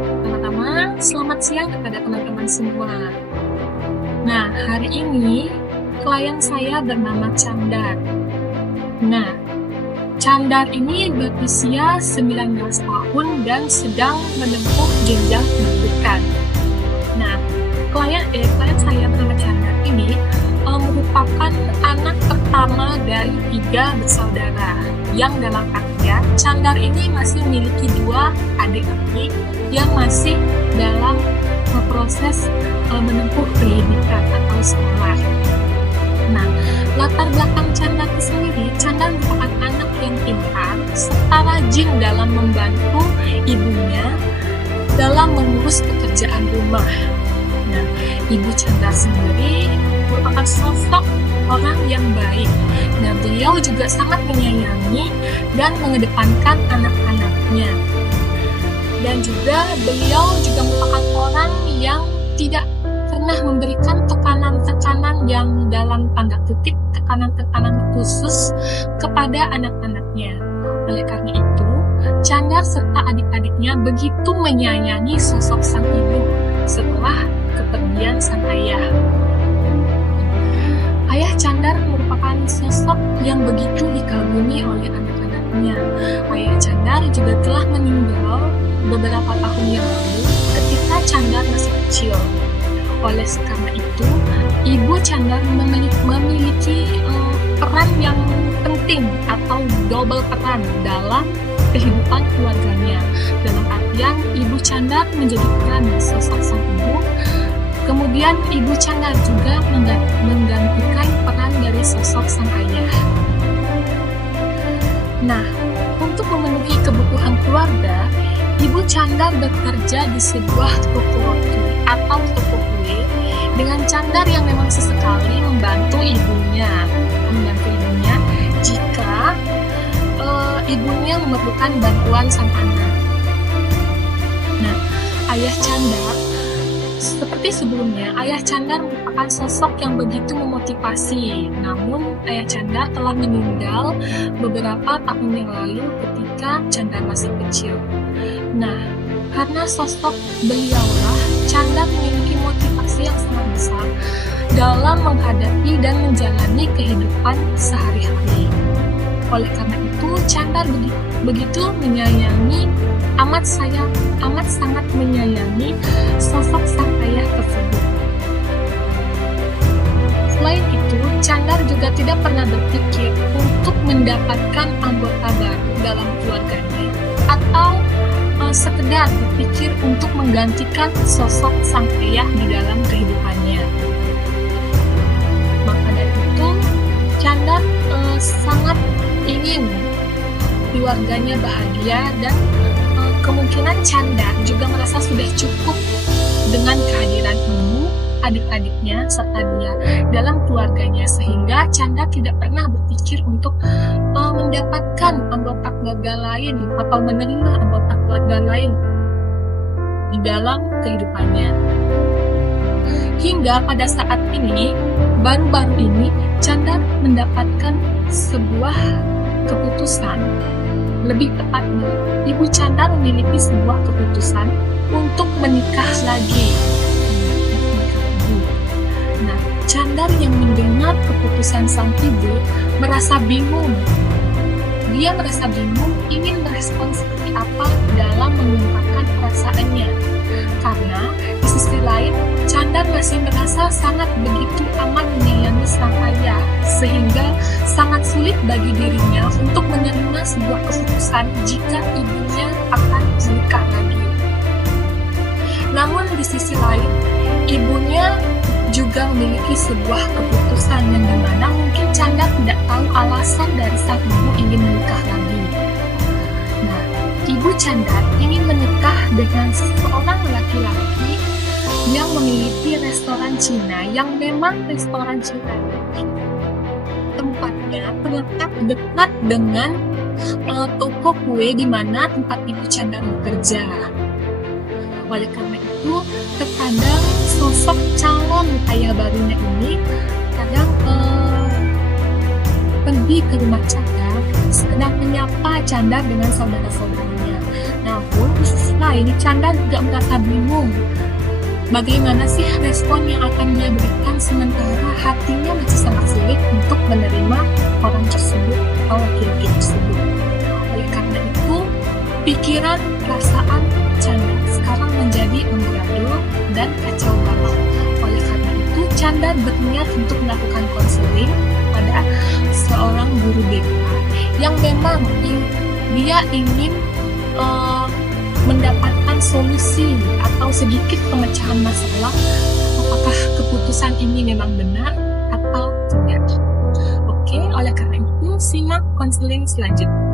Pertama-tama, selamat siang kepada teman-teman semua. Nah, hari ini klien saya bernama Chandar. Nah, Chandar ini berusia 19 tahun dan sedang menempuh jenjang pendidikan. Nah, klien saya bernama Chandar ini merupakan anak pertama dari 3 bersaudara, yang dalam artian Chandar ini masih memiliki 2 adik-adik yang masih dalam proses menempuh pendidikan atau sekolah. Nah, latar belakang Chandar sendiri, Chandar merupakan anak yang pintar serta rajin dalam membantu ibunya dalam mengurus pekerjaan rumah. Nah, Ibu Chandar sendiri merupakan sosok orang yang baik. Nah, beliau juga sangat menyayangi dan mengedepankan anak-anaknya. Dan juga beliau juga merupakan orang yang tidak pernah memberikan tekanan-tekanan yang dalam tanda kutip tekanan-tekanan khusus kepada anak-anaknya. Oleh karena itu, Chandar serta adik-adiknya begitu menyayangi sosok sang ibu setelah kepergian sang ayah. Ayah Chandar merupakan sosok yang begitu dikagumi oleh anak-anaknya. Ayah Chandar juga telah meninggal beberapa tahun yang lalu ketika Chandar masih kecil. Oleh karena itu, Ibu Chandar memiliki peran yang penting atau double peran dalam kehidupan keluarganya. Dalam artian, Ibu Chandar menjadi peran sosok sang ibu. Kemudian Ibu Chandar juga menggantikan peran dari sosok sang ayah. Nah, untuk memenuhi kebutuhan keluarga, Ibu Chandar bekerja di sebuah toko roti atau toko kue dengan Chandar yang memang sesekali membantu ibunya jika ibunya memerlukan bantuan sang anak. Nah, ayah Chandar seperti sebelumnya, Ayah Chandar merupakan sosok yang begitu memotivasi. Namun, Ayah Chandar telah meninggal beberapa tahun yang lalu ketika Chandar masih kecil. Nah, karena sosok beliaulah, Chandar memiliki motivasi yang sangat besar dalam menghadapi dan menjalani kehidupan sehari-hari. Oleh karena itu, Chandar begitu menyayangi, amat sangat menyayangi sosok sang ayah tersebut. Selain itu, Chandar juga tidak pernah berpikir untuk mendapatkan anggota baru dalam keluarganya atau sekedar berpikir untuk menggantikan sosok sang ayah di dalam kehidupannya. Maka dari itu, Chandar sangat ingin keluarganya bahagia dan kemungkinan Chandar juga merasa sudah cukup dengan kehadiran ibu, adik-adiknya, serta dia dalam keluarganya, sehingga Chandar tidak pernah berpikir untuk mendapatkan anggota keluarga lain atau menerima anggota keluarga lain di dalam kehidupannya. Hingga pada saat ini, baru-baru ini, Chandar mendapatkan sebuah keputusan. Lebih tepatnya, Ibu Chandar memiliki sebuah keputusan untuk menikah lagi. Nah, Chandar yang mendengar keputusan sang ibu merasa bingung. Dia merasa bingung ingin merespon seperti apa dalam mengungkapkan perasaannya. Karena di sisi lain, Chandar masih merasa sangat begitu amat menyayangi sang ayah, sehingga sangat sulit bagi dirinya untuk menerima sebuah keputusan jika ibunya akan menikah lagi. Namun di sisi lain, ibunya juga memiliki sebuah keputusan yang dimana mungkin Chandar tidak tahu alasan dari sang ibu ingin menikah lagi. Nah, Ibu Chandar ingin menikah dengan seorang laki-laki yang memiliki restoran Cina, yang memang restoran Cina tempatnya terletak dekat dengan toko kue di mana tempat Ibu Chandar bekerja. Oleh karena itu, terkadang sosok calon ayah barunya ini kadang pergi ke rumah Chandar, sedang menyapa Chandar dengan saudara-saudaranya. Namun di sisi lain, Chandra juga merasa bingung. Bagaimana sih respon yang akan dia berikan sementara hatinya masih sangat sulit untuk menerima orang tersebut atau laki-laki tersebut. Oleh karena itu, pikiran, perasaan Chandra sekarang menjadi amburadul dan kacau balau. Oleh karena itu, Chandra berniat untuk melakukan konseling pada seorang guru BK yang memang dia ingin mendapatkan solusi atau sedikit pemecahan masalah, apakah keputusan ini memang benar atau tidak. Oke, oleh karena itu simak konseling selanjutnya.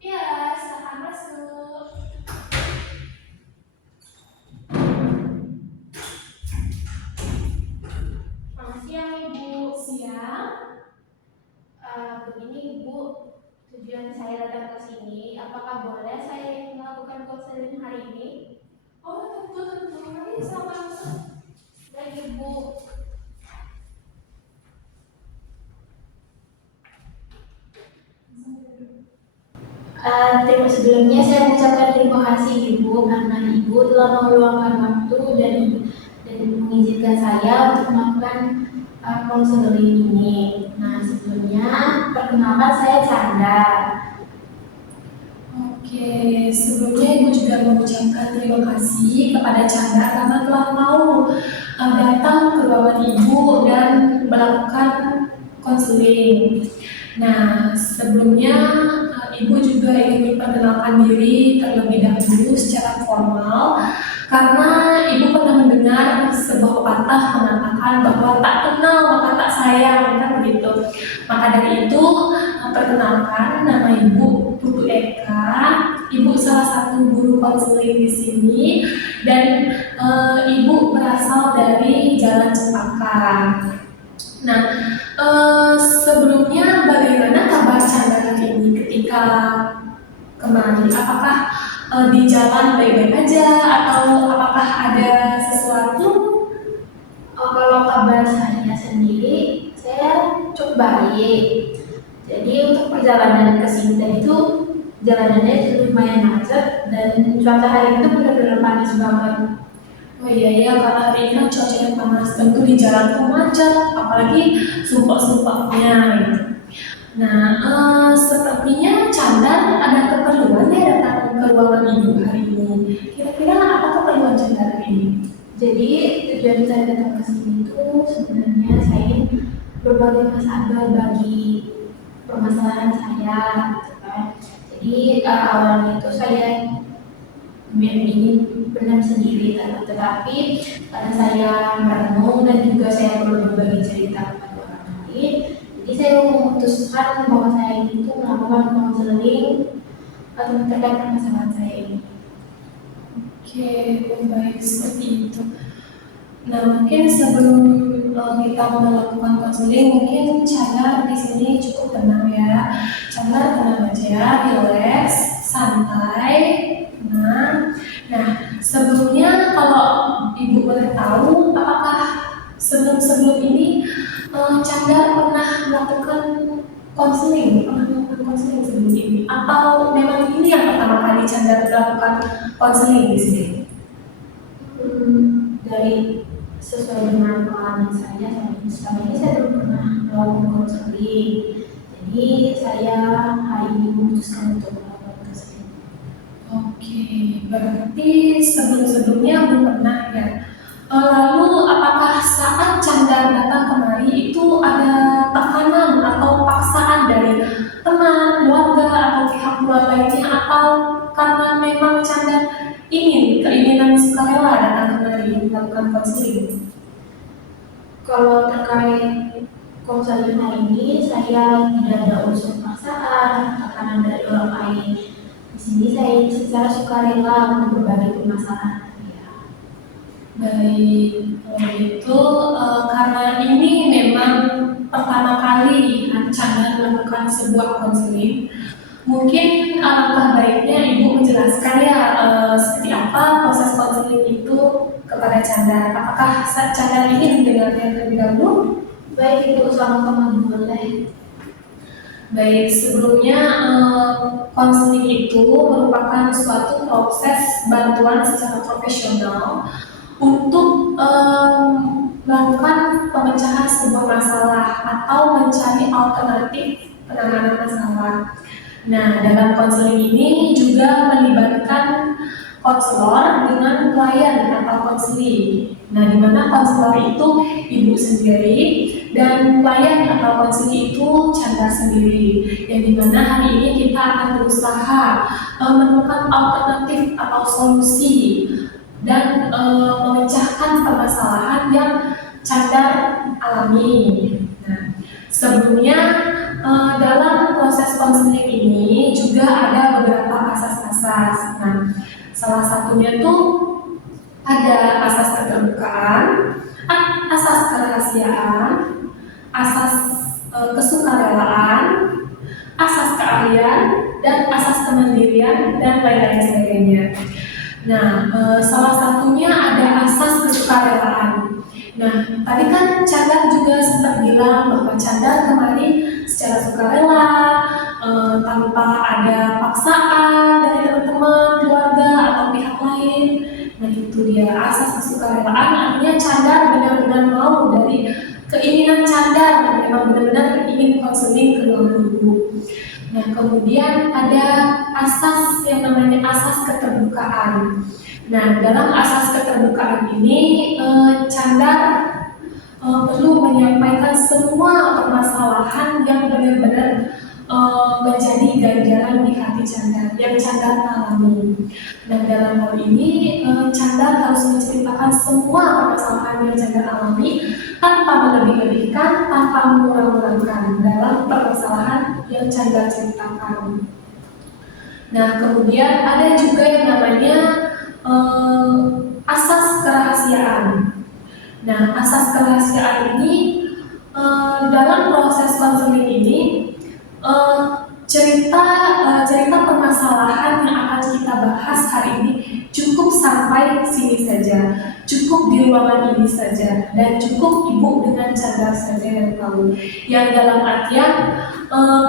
Ya, silakan masuk. Selamat siang, Ibu. Siang. Begini, Ibu, tujuan saya datang ke sini, apakah boleh saya melakukan konseling hari ini? Oh, tentu. Mari silakan masuk. Baik, Ibu. Sebelumnya saya mengucapkan terima kasih Ibu karena Ibu telah meluangkan waktu dan mengizinkan saya untuk melakukan konseling ini. Nah, sebelumnya perkenalkan saya Chandra. Oke, sebelumnya Ibu juga mengucapkan terima kasih kepada Chandra karena telah mau datang ke ruangan Ibu dan melakukan konseling. Nah, sebelumnya Ibu juga ingin memperkenalkan diri terlebih dahulu secara formal karena Ibu pernah mendengar sebuah pepatah mengatakan bahwa tak kenal maka tak sayang, kan begitu. Maka dari itu, perkenalkan nama Ibu Putu Eka. Ibu salah satu guru konseling di sini dan Ibu berasal dari Jalan Cempaka. Nah, sebelumnya bagaimana kabar Chandra ini ketika kemarin? Apakah di jalan baik-baik aja atau apakah ada sesuatu? Kalau kabar saya sendiri, saya cukup baik. Jadi untuk perjalanan ke sini tadi itu jalanannya lumayan macet dan cuaca hari itu benar-benar panas banget. Oh iya, karena hari ini kan cuacanya panas, tentu di jalan tuh macet, apalagi sumpah-sumpahnya gitu. Nah, sepertinya Chandra ada keperluan ya datang ke ruangan Ibu hari ini. Kira-kira apa keperluan Chandra hari ini? Jadi tujuan saya datang ke sini itu sebenarnya saya ingin berbagi permasalahan saya, gitu kan. Jadi awalnya itu saya ingin benar sendiri, tetapi karena saya merenung dan juga saya perlu berbagi cerita kepada orang lain, jadi saya memutuskan bahwa saya itu melakukan konseling terkait permasalahan saya ini. Oke, baik seperti itu. Nah, mungkin sebelum kita melakukan konseling, mungkin Chandra di sini cukup tenang ya. Chandra tenang aja, relax, santai. Nah, sebelumnya kalau Ibu boleh tahu, apakah sebelum ini Chandra pernah melakukan konseling sebelum ini? Atau memang ini yang pertama kali Chandra melakukan konseling di sini? Dari sesuai dengan pengalaman saya selama ini saya belum pernah melakukan konseling. Jadi saya hari ini memutuskan untuk melakukan konseling. Oke, berarti sebelum-sebelumnya belum pernah ya. Lalu apakah saat Chandar datang kemari itu ada tekanan atau paksaan dari teman, keluarga atau pihak luar lainnya, atau karena memang Chandar ingin keinginan sukarela datang kemari melakukan konseling? Kalau terkait konseling hari ini, saya tidak ada unsur paksaan, tekanan dari orang lain. Di sini saya secara sukarela untuk berbagi permasalahan. Baik, kalau itu karena ini memang pertama kali Chandar melakukan sebuah konseling, mungkin alangkah baiknya Ibu menjelaskan ya seperti apa proses konseling itu kepada Chandar. Apakah Chandar ingin mendengarnya terlebih dahulu? Baik, Ibu, sama-sama boleh. Baik, sebelumnya konseling itu merupakan suatu proses bantuan secara profesional untuk melakukan pemecahan sebuah masalah atau mencari alternatif penanganan masalah. Nah, dalam konseling ini juga melibatkan konselor dengan klien atau konseli. Nah, di mana konselor itu Ibu sendiri dan klien atau konseli itu Chandar sendiri. Yang di mana hari ini kita akan berusaha menemukan alternatif atau solusi dan memecahkan permasalahan yang Chandar alami. Nah, sebelumnya dalam proses konseling ini juga ada beberapa asas-asas. Nah, salah satunya tuh ada asas keterbukaan, asas kerahasiaan, asas kesukarelaan, asas keahlian, dan asas kemandirian, dan lain-lain sebagainya. Nah, salah satunya ada asas kesukarelaan. Nah, tadi kan Chandar juga sempat bilang bahwa Chandar kemarin secara sukarela, tanpa ada paksaan dari teman-teman, keluarga, atau pihak lain. Nah, itu dia asas kesukarelaan, artinya Chandar benar-benar mau dari keinginan Chandar, memang benar-benar ingin konseling ke ruang guru. Nah, kemudian ada asas yang namanya asas keterbukaan. Nah, dalam asas keterbukaan ini, Chandar perlu menyampaikan semua permasalahan yang benar-benar menjadi ganjalan di hati Chandar, yang Chandar alami. Dan dalam hal ini, Chandar harus menceritakan semua permasalahan yang Chandar alami tanpa melebih-lebihkan, tanpa mengurang-urangkan dalam permasalahan yang Chandar ceritakan. Nah, kemudian ada juga yang namanya asas kerahasiaan. Nah, asas kerahasiaan ini dalam proses konseling ini cerita permasalahan yang akan kita bahas hari ini cukup sampai sini saja, cukup di ruangan ini saja, dan cukup Ibu dengan Chandar saja yang tahu. Yang dalam artian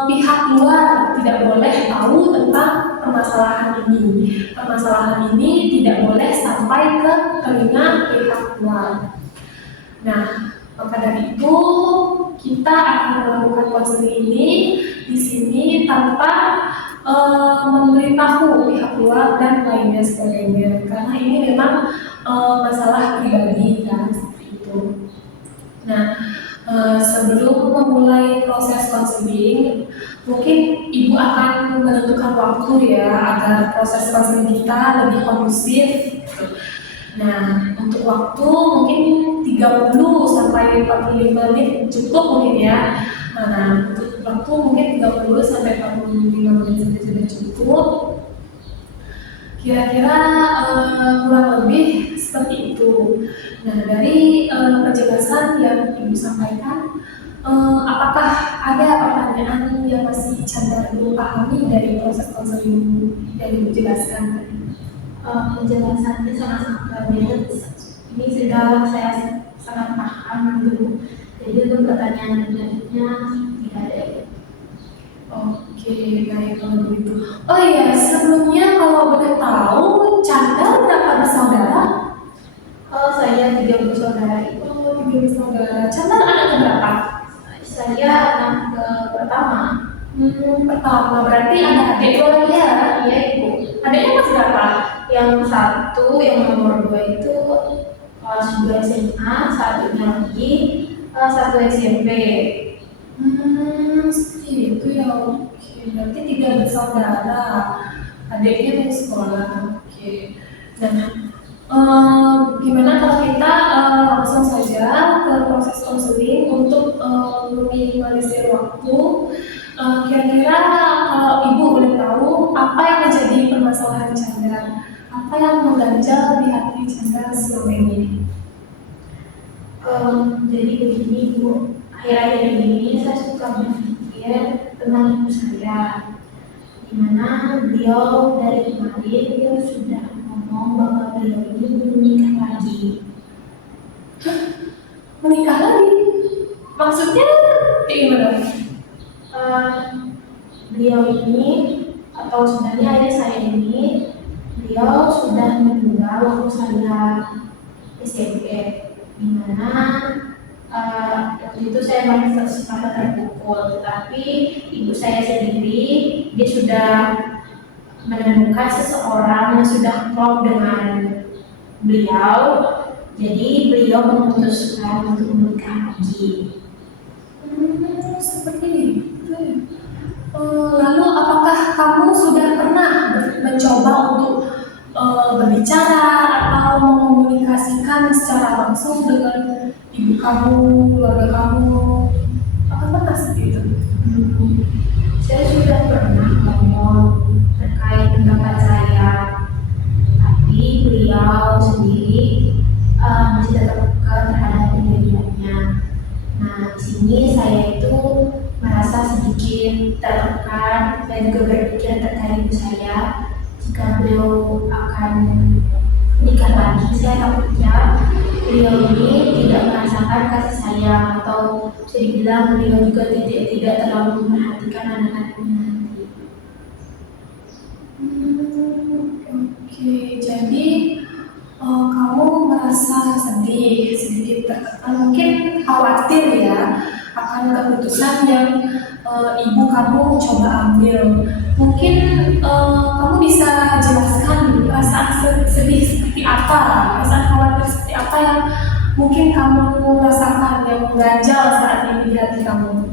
pihak luar tidak boleh tahu tentang permasalahan ini. Permasalahan ini tidak boleh sampai ke telinga pihak luar. Nah, maka dari itu kita akan melakukan konseling ini di sini tanpa memberitahu pihak luar dan lainnya sebagainya, karena ini memang masalah pribadi kan, seperti itu. Nah, sebelum memulai proses konseling, mungkin Ibu akan menentukan waktu ya agar proses konseling kita lebih kondusif. Nah, untuk waktu mungkin 30 sampai 45 menit cukup mungkin ya. Nah, untuk waktu mungkin 30 sampai 45 menit saja sudah cukup. Kira-kira kurang lebih seperti itu. Nah, dari penjelasan yang Ibu sampaikan, apakah ada pertanyaan yang masih Chandar belum pahami dari proses konseling yang Ibu jelaskan tadi? Penjelasannya sangat-sangat baik. Ini sudah saya sangat paham dulu. Jadi untuk pertanyaan selanjutnya tidak ada. Oke, baik kalau begitu. Oh iya, sebelumnya kalau boleh tahu, Chandar berapa bersaudara? Saya 3 bersaudara. pertama. Pertama, berarti ada adik dua lagi ya? Iya Ibu. Adiknya kelas berapa? Yang satu, yang nomor 2 itu kelas 2 SMA, satunya lagi kelas 1 SMP. Seperti itu ya. Oke, berarti tiga bersaudara. Adiknya di sekolah. Oke. Dan gimana kalau kita langsung saja ke proses konseling untuk meminimalisir waktu. Kira-kira kalau Ibu boleh tahu apa yang menjadi permasalahan Chandra? Apa yang mengganjal di hati Chandra selama ini? Jadi begini Bu, akhir-akhir ini saya suka berpikir tentang ibu saya, dimana beliau dari kemarin beliau sudah ngomong bahwa beliau ini menikah lagi. Menikah lagi? Maksudnya kayak gimana? Beliau ini atau sebenarnya ayah saya ini, beliau sudah meninggal waktu saya SMP, dimana waktu itu saya merasa sangat terpukul, tapi ibu saya sendiri dia sudah menemukan seseorang yang sudah klop dengan beliau, jadi beliau memutuskan untuk menikah lagi. Seperti itu. Lalu apakah kamu sudah pernah mencoba untuk berbicara atau mengkomunikasikan secara langsung dengan ibu kamu, keluarga kamu? Apa pernah seperti itu? Saya sudah pernah ngomong terkait pendapat saya, tapi beliau sendiri masih tetap kekeh terhadap pendiriannya. Nah, di sini saya itu merasa sedikit tertekan. Saya juga berpikir terkait ibu saya, jika beliau akan menikah lagi, saya takutnya beliau ini tidak merasakan kasih sayang, atau bisa dibilang beliau juga tidak terlalu memperhatikan anak-anaknya nanti. Oke, jadi kamu merasa sedih, sedikit tertekan, mungkin khawatir ya akan keputusan yang ibu kamu coba ambil. Mungkin kamu bisa jelaskan perasaan sedih seperti apa, perasaan khawatir seperti apa yang mungkin kamu rasakan yang mengganjal saat ini di hati kamu.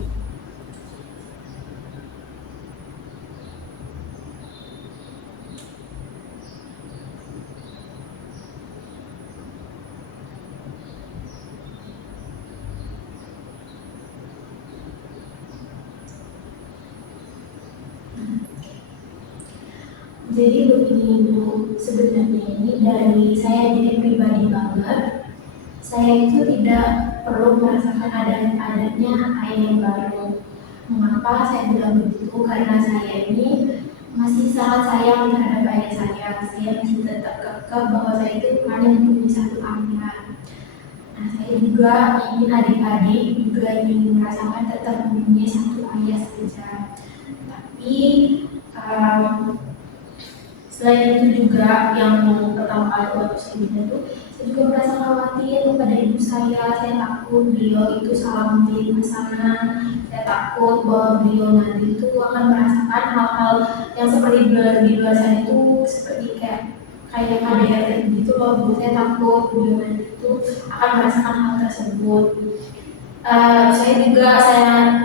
Jadi begini Bu, sebenarnya ini dari saya diri pribadi banget, saya itu tidak perlu merasakan adanya ayah yang baru. Mengapa saya bilang begitu? Karena saya ini masih sangat sayang terhadap ayah saya. Saya masih tetap kekeh bahwa saya itu hanya mempunyai satu ayah. Nah, saya juga ingin adik-adik juga ingin merasakan tetap mempunyai satu ayah saja. Tapi selain itu juga yang pertama kali waktu saya pindah itu, saya juga merasa khawatir kepada ibu saya takut beliau itu salah memilih pasangan, saya takut bahwa beliau nanti itu akan merasakan hal-hal yang seperti di luar sana itu, seperti kayak KDRT gitu loh Bu. Saya takut beliau nanti itu akan merasakan hal tersebut. Saya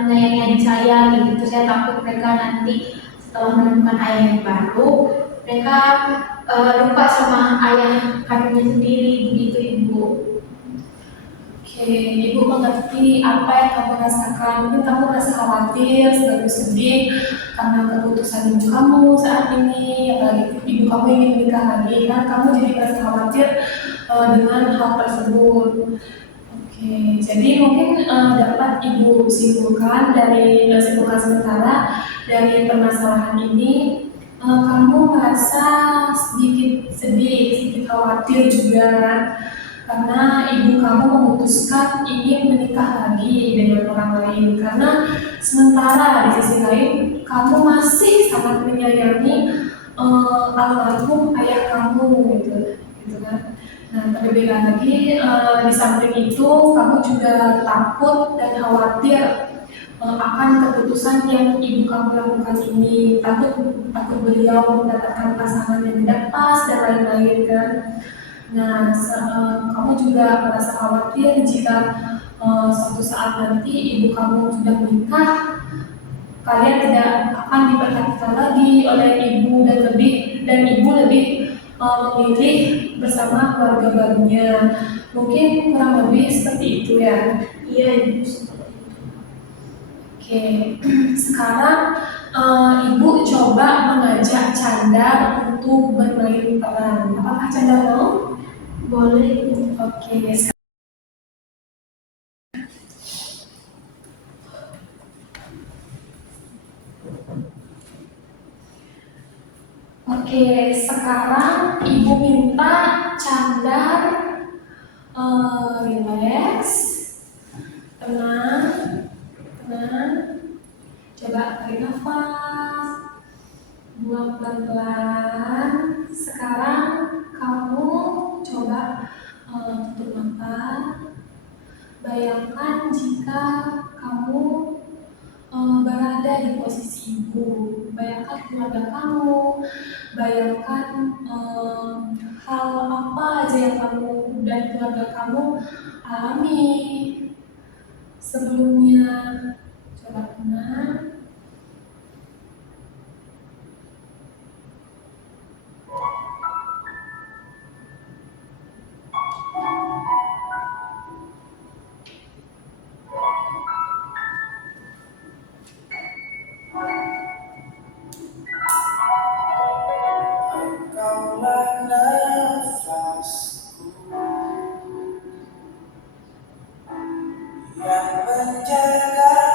menyayangi adik saya gitu, saya takut mereka nanti setelah menemukan ayah yang baru, mereka lupa sama ayah kandungnya sendiri, begitu Ibu. Oke, Ibu mengerti apa yang kamu rasakan. Mungkin kamu merasa khawatir, sedih karena keputusan ibu kamu saat ini, apalagi ibu kamu ingin menikah lagi, kan kamu jadi merasa khawatir dengan hal tersebut. Oke, jadi mungkin dapat Ibu simpulkan sementara dari permasalahan ini, kamu merasa sedikit sedih, sedikit khawatir juga karena ibu kamu memutuskan ingin menikah lagi dengan orang lain, karena sementara di sisi lain kamu masih sangat menyayangi almarhum ayah kamu gitu kan. Nah, terlebih lagi di samping itu kamu juga takut dan khawatir akan keputusan yang ibu kamu lakukan ini. Takut takut beliau mendapatkan pasangan yang tidak pas dan lain-lain kan. Nah, kamu juga merasa khawatir jika suatu saat nanti ibu kamu sudah menikah, kalian tidak akan diperhatikan lagi oleh ibu dan ibu lebih memilih bersama keluarga barunya. Mungkin kurang lebih seperti itu ya. Iya ibu, seperti itu. Oke, sekarang ibu coba mengajak Chandar untuk bermain peran. Apakah Chandar mau? Boleh ibu. Oke, sekarang ibu minta Chandar relax, tenang, tenang. Coba tarik nafas, buang pelan-pelan. Sekarang kamu coba tutup mata. Bayangkan jika kamu berada di posisi ibu. Bayangkan keluarga kamu, bayangkan hal apa aja yang kamu dan keluarga kamu alami sebelumnya. Coba tenang. Engkaulah nafasku yang menjaga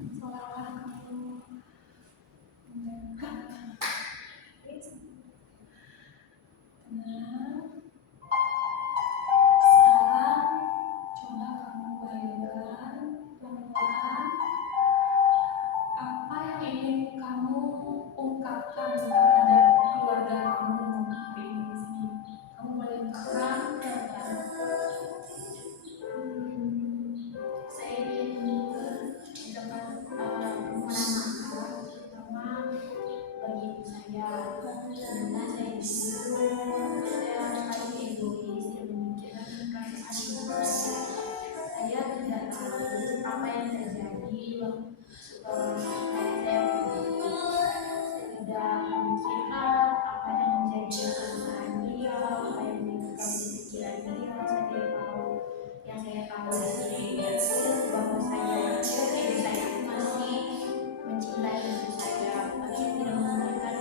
Seolah-olah kamu mendekat. Tenang. Sekarang coba kamu bayangkan pelan-pelan apa yang ingin kamu ungkapkan terhadap keluarga kamu hari ini di sini. Kamu boleh ungkapkan pelan-pelan. Saya ingin mengucapkan permohonan maaf terutama bagi ibu saya karena saya dulu saya paling egois dan memikirkan perasaan ibu saya. Saya tidak tahu apa yang terjadi waktu saya pergi. Saya tidak memikirkan apa yang menjadi perasaan dia, apa yang menjadi pikiran dia. Saya tidak tahu. Yang saya tahu di sini bahwa ibu saya itu masih mencintai ibu saya, tapi saya tidak memikirkan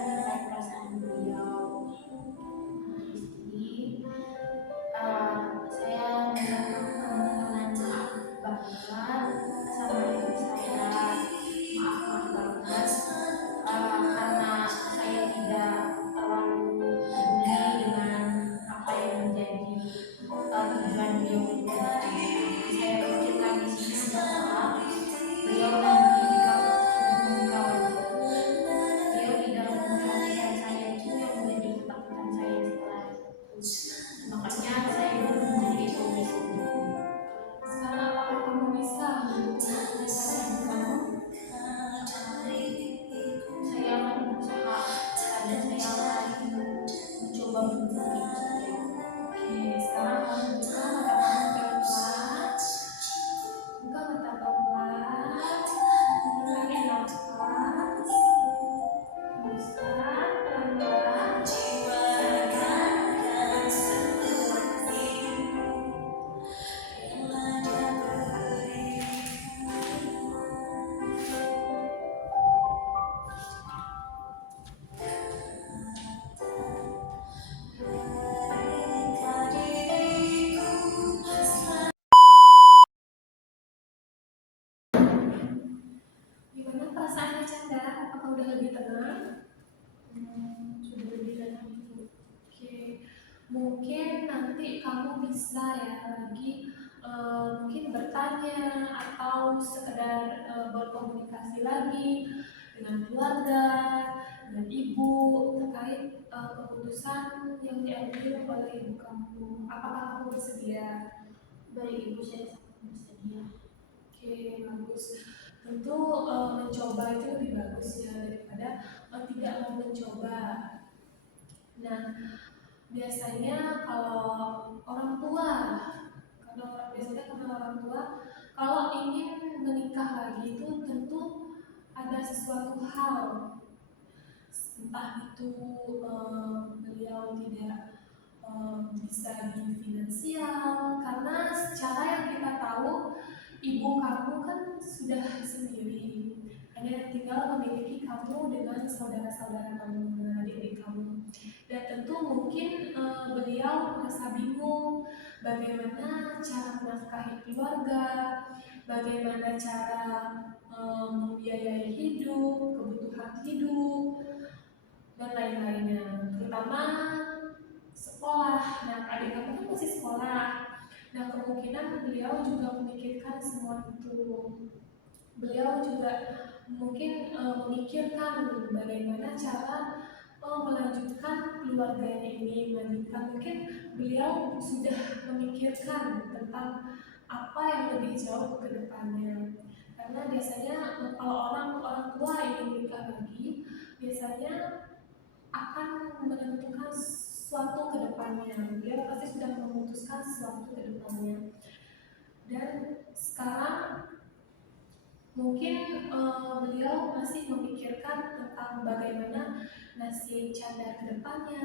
tentang perasaan beliau. Nah, di sini saya mengucapkan permohonan maaf banget sama ibu saya. Maaf banget karena saya tidak terlalu peduli dengan apa yang menjadi tujuan beliau ke depannya. Saya pikirkan di sini bahwa beliau nanti jika sudah menikah lagi, beliau tidak memperhatikan saya, itu yang menjadi ketakutan saya setelah itu. Makanya saya menjadi egois. Sekarang apakah kamu bisa mendukung perasaan ibu kamu? Saya akan berusaha dan saya akan mencoba mendukung ibu saya. Oke, sekarang kamu buka mata kamu pelan-pelan. Buka mata pelan-pelan. Tarik nafas. Hembuskan pelan-pelan. Gimana perasaannya Canda? Apakah udah lebih tenang? Sudah lebih tenang. Oke, mungkin nanti kamu bisa ya lagi mungkin bertanya atau sekedar berkomunikasi lagi dengan keluarga, dengan ibu terkait keputusan yang diambil oleh ibu kamu. Apakah kamu bersedia? Bagi ibu saya sangat bersedia. Oke, bagus. Tentu mencoba itu lebih bagus ya daripada tidak mau mencoba. Nah, biasanya kalau orang tua, kalau ingin menikah lagi itu tentu ada sesuatu hal, entah itu beliau tidak bisa di finansial, karena secara yang kita tahu ibu kamu kan sudah sendiri, hanya tinggal memiliki kamu dengan saudara-saudara kamu, dengan adik-adik kamu. Dan tentu mungkin beliau merasa bingung bagaimana cara menafkahi keluarga, bagaimana cara membiayai hidup, kebutuhan hidup, dan lain-lainnya, terutama sekolah. Nah, adik kamu kan masih sekolah. Nah, kemungkinan beliau juga memikirkan semua itu. Beliau juga mungkin memikirkan bagaimana cara melanjutkan keluarganya ini, melanjutkan, mungkin beliau sudah memikirkan tentang apa yang lebih jauh ke depannya. Karena biasanya kalau orang tua ingin menikah lagi, biasanya akan menentukan sesuatu ke depannya. Beliau pasti sudah memutuskan sesuatu ke depannya. Dan sekarang mungkin beliau masih memikirkan tentang bagaimana nasib Canda ke depannya,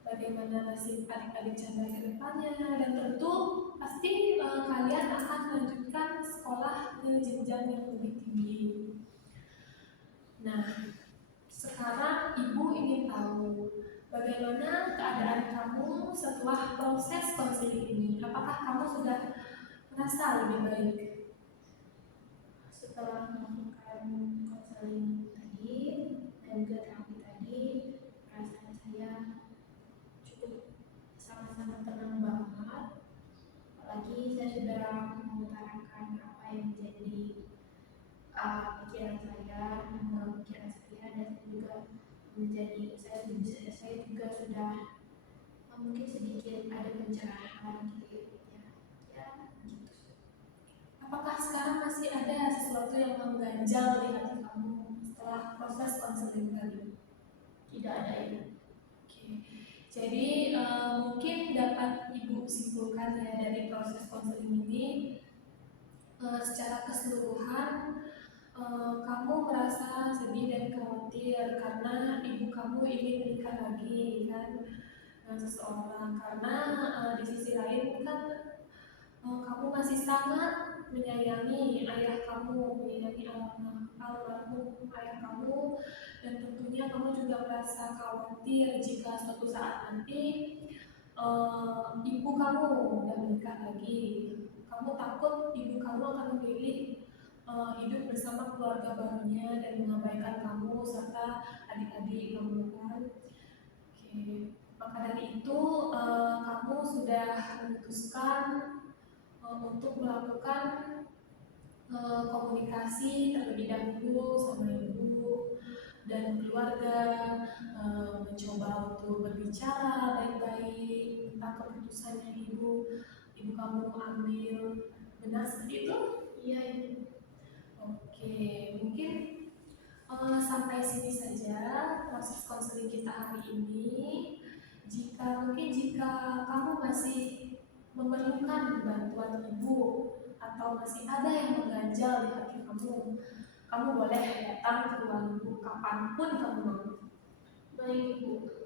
bagaimana nasib adik-adik Canda ke depannya, dan tentu pasti kalian akan melanjutkan sekolah ke jenjang yang lebih tinggi. Nah, sekarang ibu ingin tahu bagaimana keadaan kamu setelah proses konseling ini. Apakah kamu sudah merasa lebih baik? Setelah melakukan konseling tadi dan juga terapi tadi, perasaan saya cukup sangat-sangat tenang banget. Apalagi saya sudah mengutarakan apa yang menjadi pikiran saya, pikiran saya, dan juga menjadi saya juga sudah mungkin sedikit ada pencerahan gitu ya gitu. Apakah sekarang masih ada sesuatu yang mengganjal di hati kamu setelah proses konseling tadi? Tidak ada ya. Oke, jadi mungkin dapat Ibu simpulkan ya dari proses konseling ini, secara keseluruhan kamu merasa sedih dan khawatir karena ibu kamu ingin menikah lagi kan dengan seseorang, karena di sisi lain kan kamu masih sangat menyayangi ayah kamu, menyayangi almarhum ayah kamu, dan tentunya kamu juga merasa khawatir jika suatu saat nanti ibu kamu udah menikah lagi. Kamu takut ibu kamu akan memilih hidup bersama keluarga barunya dan mengabaikan kamu serta adik-adik kamu kan. Oke, maka dari itu kamu sudah memutuskan untuk melakukan komunikasi terlebih dahulu sama ibu dan keluarga, mencoba untuk berbicara baik-baik tentang keputusan yang ibu kamu ambil. Benar seperti itu? Iya Ibu. Oke, mungkin sampai sini saja proses konseling kita hari ini. Jika kamu masih memerlukan bantuan ibu atau masih ada yang mengganjal di hati kamu boleh datang ke ruang ibu kapanpun kamu mau. Baik Ibu.